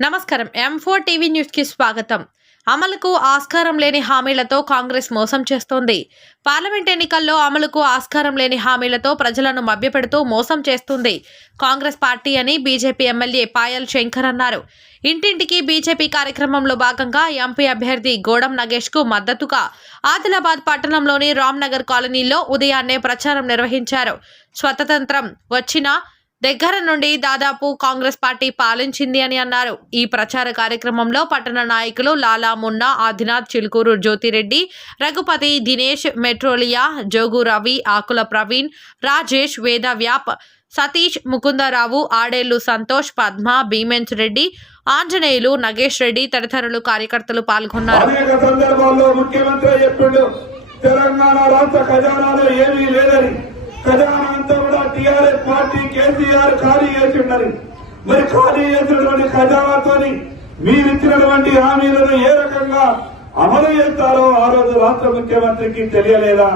నమస్కారం. M four TV న్యూస్కి స్వాగతం. అమలుకు ఆస్కారం లేని హామీలతో కాంగ్రెస్ మోసం చేస్తోంది. పార్లమెంట్ ఎన్నికల్లో అమలుకు ఆస్కారం లేని హామీలతో ప్రజలను మభ్యపెడుతూ మోసం చేస్తుంది కాంగ్రెస్ పార్టీ అని బీజేపీ ఎమ్మెల్యే పాయల్ శంకర్ అన్నారు. ఇంటింటికి బీజేపీ కార్యక్రమంలో భాగంగా ఎంపీ అభ్యర్థి గోడం నగేష్కు మద్దతుగా ఆదిలాబాద్ పట్టణంలోని రామ్నగర్ కాలనీలో ఉదయాన్నే ప్రచారం నిర్వహించారు. స్వతంత్రం వచ్చిన దగ్గర నుండి దాదాపు కాంగ్రెస్ పార్టీ పాలించింది అని అన్నారు. ఈ ప్రచార కార్యక్రమంలో పట్టణ నాయకులు లాలా మున్నా ఆదినాథ్ చిలుకూరు జ్యోతిరెడ్డి రఘుపతి దినేష్ మెట్రోలియా జోగు రవి ఆకుల ప్రవీణ్ రాజేష్ వేద వ్యాప్ సతీష్ ముకుందరావు ఆడేళ్ళు సంతోష్ పద్మ భీమేన్స్ రెడ్డి ఆంజనేయులు నగేష్ రెడ్డి తదితరులు కార్యకర్తలు పాల్గొన్నారు. తెలంగాణ రాష్ట్ర ఖజానాలో ఏమీ లేదని. ఖజానా అంతా కూడా టీఆర్ఎస్ పార్టీ కేసీఆర్ ఖాళీ చేసిండని. మరి ఖాళీ చేసినటువంటి ఖజానాతోని మీరిచ్చినటువంటి హామీలను ఏ రకంగా అమలు చేస్తారో ఆ రోజు రాష్ట్ర ముఖ్యమంత్రికి తెలియలేదా?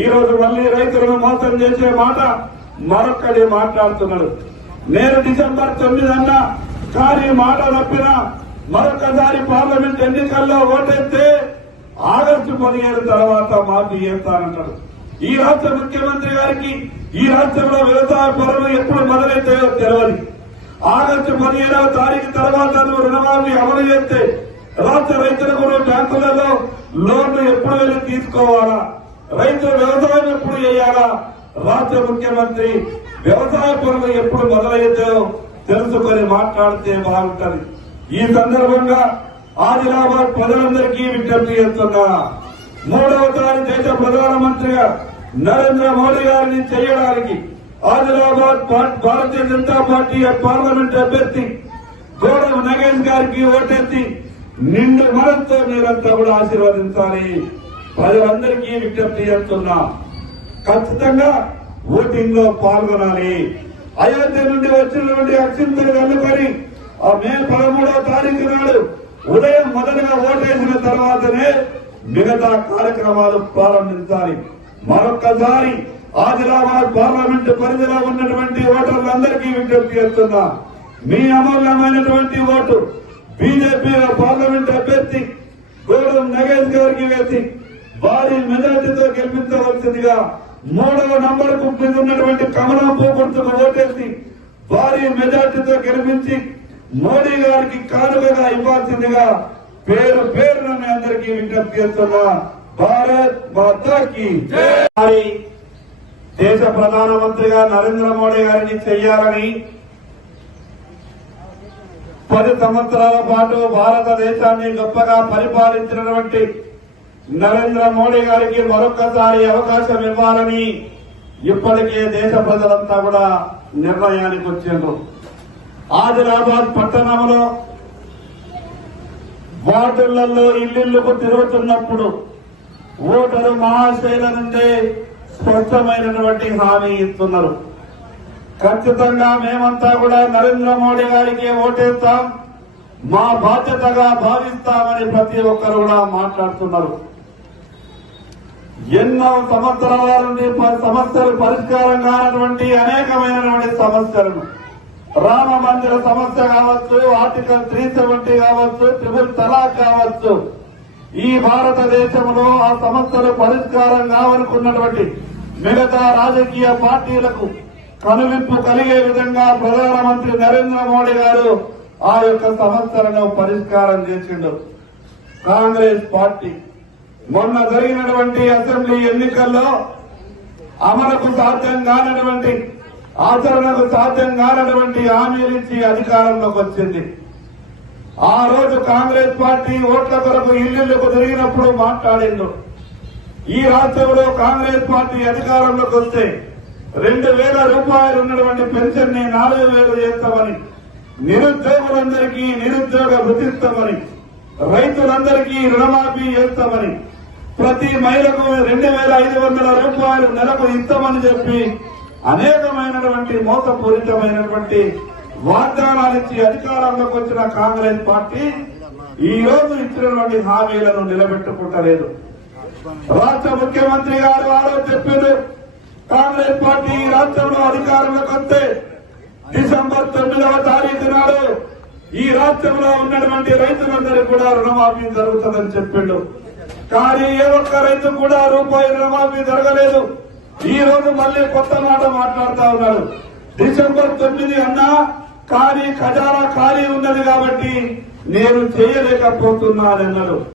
ఈ రోజు మళ్ళీ రైతులను మోసం చేసే మాట మరొక్కడి మాట్లాడుతున్నాడు. నేను డిసెంబర్ తొమ్మిది అన్నా కానీ మాట తప్పిన మరొకసారి పార్లమెంట్ ఎన్నికల్లో ఓటేస్తే ఆగస్టు పదిహేడు తర్వాత మాఫీ చేస్తానంటాడు ఈ రాష్ట్ర ముఖ్యమంత్రి గారికి ఈ రాష్ట్రంలో వ్యవసాయ పనులు ఎప్పుడు మొదలైతాయో తెలియదు ఆగస్టు పదిహేడవ తారీఖు తర్వాత నువ్వు రుణమాఫీ అమలు చేస్తే రాష్ట్ర రైతులకు నువ్వు బ్యాంకులలో లోన్లు ఎప్పుడు వెళ్ళి తీసుకోవాలా? రైతులు వ్యవసాయం ఎప్పుడు చేయాలా? రాష్ట్ర ముఖ్యమంత్రి వ్యవసాయ పనులు ఎప్పుడు మొదలైతాయో తెలుసుకొని మాట్లాడితే బాగుంటది. ఈ సందర్భంగా ఆదిలాబాద్ ప్రజలందరికీ విజ్ఞప్తి చేస్తున్నా. మూడవసారి దేశ ప్రధానమంత్రిగా నరేంద్ర మోడీ గారిని చేయడానికి ఆదిలాబాద్ భారతీయ జనతా పార్టీ పార్లమెంట్ అభ్యర్థి గౌరవ్ నగేష్ గారికి ఓటెత్తి నిండు మనతో మీరంతా కూడా ఆశీర్వదించాలి. ప్రజలందరికీ విజ్ఞప్తి చేస్తున్నా. ఖచ్చితంగా ఓటింగ్లో పాల్గొనాలి. అయోధ్య నుండి వచ్చినటువంటి అక్షింతలు వెళ్ళుకొని ఆ మే పదమూడవ తారీఖు నాడు ఉదయం మొదటగా ఓటేసిన తర్వాతనే మిగతా కార్యక్రమాలు ప్రారంభించాలి. మరొక్కసారి ఆదిలాబాద్ పార్లమెంట్ పరిధిలో ఉన్నటువంటి ఓటర్లందరికీ విజ్ఞప్తి చేస్తున్నా. మీ అమూల్యమైనటువంటి ఓటు బీజేపీ పార్లమెంట్ అభ్యర్థి గోడం నగేష్ గారికి వేసి భారీ మెజార్టీతో గెలిపించవలసిందిగా మూడవ నంబర్ బుక్ మీద ఉన్నటువంటి కమలం పోగొడుతున్న ఓటేసి భారీ మెజార్టీతో గెలిపించి మోడీ గారికి కానుకగా ఇవ్వాల్సిందిగా పేరు పేరున మీ అందరికీ విజ్ఞప్తి చేస్తున్నా భారత్ మాతాకి జై. దేశ ప్రధానమంత్రిగా నరేంద్ర మోడీ గారిని చెయ్యాలని పది సంవత్సరాల పాటు భారతదేశాన్ని గొప్పగా పరిపాలించినటువంటి నరేంద్ర మోడీ గారికి మరొకసారి అవకాశం ఇవ్వాలని ఇప్పటికే దేశ ప్రజలంతా కూడా నిర్ణయానికి వచ్చారు ఆదిలాబాద్ పట్టణంలో వార్డులలో ఇల్లుకు తిరుగుతున్నప్పుడు ఓటరు మహాశైల నుండి స్పష్టమైనటువంటి హామీ ఇస్తున్నారు. ఖచ్చితంగా మేమంతా కూడా నరేంద్ర మోడీ గారికి ఓటేస్తాం మా బాధ్యతగా భావిస్తామని ప్రతి ఒక్కరు కూడా మాట్లాడుతున్నారు. ఎన్నో సంవత్సరాల నుండి ప- సమస్యలు పరిష్కారం కానటువంటి అనేకమైనటువంటి సమస్యలను రామ మందిర సమస్య కావచ్చు ఆర్టికల్ త్రీ సెవెంటీ కావచ్చు ట్రిపుల్ తలాక్ కావచ్చు. ఈ భారతదేశంలో ఆ సమస్యలు పరిష్కారం కావనుకున్నటువంటి మిగతా రాజకీయ పార్టీలకు కనువిప్పు కలిగే విధంగా ప్రధానమంత్రి నరేంద్ర మోడీ గారు ఆ యొక్క సమస్యలను పరిష్కారం చేసిండు. కాంగ్రెస్ పార్టీ. మొన్న జరిగినటువంటి అసెంబ్లీ ఎన్నికల్లో అమలుకు సాధ్యం కానటువంటి ఆచరణకు సాధ్యం కానటువంటి హామీలు ఇచ్చి అధికారంలోకి వచ్చింది. ఆ రోజు కాంగ్రెస్ పార్టీ ఓట్ల కొరకు ఇల్లులకు తిరిగినప్పుడు మాట్లాడిండు. ఈ రాష్ట్రంలో కాంగ్రెస్ పార్టీ అధికారంలోకి వస్తే రెండు వేల రూపాయలు ఉన్నటువంటి పెన్షన్ని నాలుగు వేలు చేస్తామని నిరుద్యోగులందరికీ నిరుద్యోగ వృత్తిస్తామని రైతులందరికీ రుణమాఫీ చేస్తామని ప్రతి మహిళకు రెండు వేల ఐదు వందల రూపాయలు నెలకు ఇస్తామని చెప్పి అనేకమైనటువంటి మోసపూరితమైనటువంటి వాగ్దానాలు ఇచ్చి అధికారంలోకి వచ్చిన కాంగ్రెస్ పార్టీ ఈ రోజు ఇచ్చినటువంటి హామీలను నిలబెట్టుకుంటలేదు. రాష్ట్ర ముఖ్యమంత్రి గారు ఆరో చెప్పారు కాంగ్రెస్ పార్టీ ఈ రాష్ట్రంలో అధికారంలోకి వస్తే డిసెంబర్ తొమ్మిదవ తారీఖు నాడు ఈ రాష్ట్రంలో ఉన్నటువంటి రైతులందరికీ కూడా రుణమాఫీ జరుగుతుందని చెప్పిండు. కానీ ఏ ఒక్క రైతు కూడా రూపాయి రుణమాఫీ జరగలేదు. ఈ రోజు మళ్ళీ కొత్త మాట మాట్లాడుతా ఉన్నారు. డిసెంబర్ తొమ్మిది అన్నా కానీ ఖజానా ఖాళీ ఉన్నది కాబట్టి నేను చేయలేకపోతున్నానన్నారు